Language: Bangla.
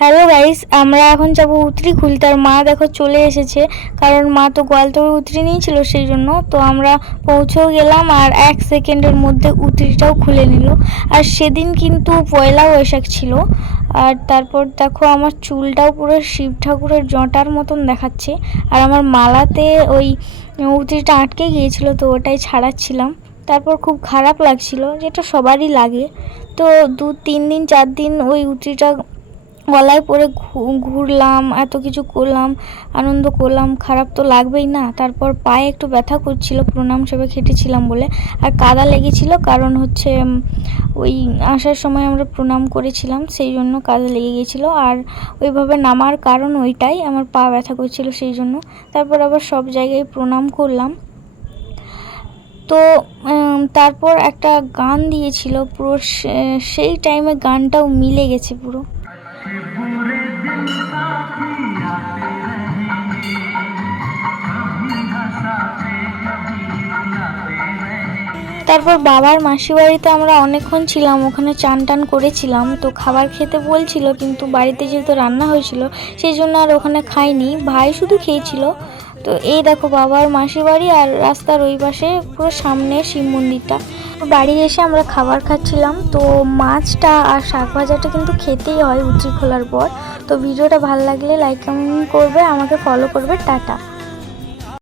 হ্যালো গাইস, আমরা এখন যাব উতরি খুলতে। আর মা দেখো চলে এসেছে, কারণ মা তো গোয়ালতোড় উতরি নিয়েছিল, সেই জন্য। তো আমরা পৌঁছেও গেলাম আর 1 সেকেন্ডের মধ্যে উতরিটাও খুলে নিল। আর সেদিন কিন্তু পয়লা বৈশাখ ছিল। আর তারপর দেখো আমার চুলটাও পুরো শিব ঠাকুরের জটার মতন দেখাচ্ছে। আর আমার মালাতে ওই উতরিটা আটকে গিয়েছিল, তো ওটাই ছাড়াচ্ছিলাম। তারপর খুব খারাপ লাগছিল, যেটা সবারই লাগে। তো 2-3 দিন 4 দিন ওই উতরিটা গলায় পরে ঘুরলাম, এত কিছু করলাম, আনন্দ করলাম, খারাপ তো লাগবেই না। তারপর পায়ে একটু ব্যথা করছিল, প্রণাম সেবে খেটেছিলাম বলে। আর কাদা লেগেছিল, কারণ হচ্ছে ওই আসার সময় আমরা প্রণাম করেছিলাম, সেই জন্য কাদা লেগে গিয়েছিল। আর ওইভাবে নামার কারণ ওইটাই, আমার পা ব্যথা করছিল সেই জন্য। তারপর আবার সব জায়গায় প্রণাম করলাম। তো তারপর একটা গান দিয়েছিল, পুরো সেই টাইমে গানটাও মিলে গেছে পুরো। তারপর বাবার মাসি বাড়িতে আমরা অনেকক্ষণ ছিলাম, ওখানে চান টান করেছিলাম। তো খাবার খেতে বলছিল, কিন্তু বাড়িতে যেহেতু রান্না হয়েছিল সেই জন্য আর ওখানে খাইনি, ভাই শুধু খেয়েছিল। তো এই দেখো বাবার মাসি বাড়ি, আর রাস্তার ওই পাশে পুরো সামনে শিব মন্দিরটা। বাড়ি এসে আমরা খাবার খাচ্ছিলাম। তো মাছটা আর শাক ভাজাটা কিন্তু খেতেই হয় উতরি খোলার পর। তো ভিডিওটা ভালো লাগলে লাইক কমেন্ট করবে, আমাকে ফলো করবে। টাটা।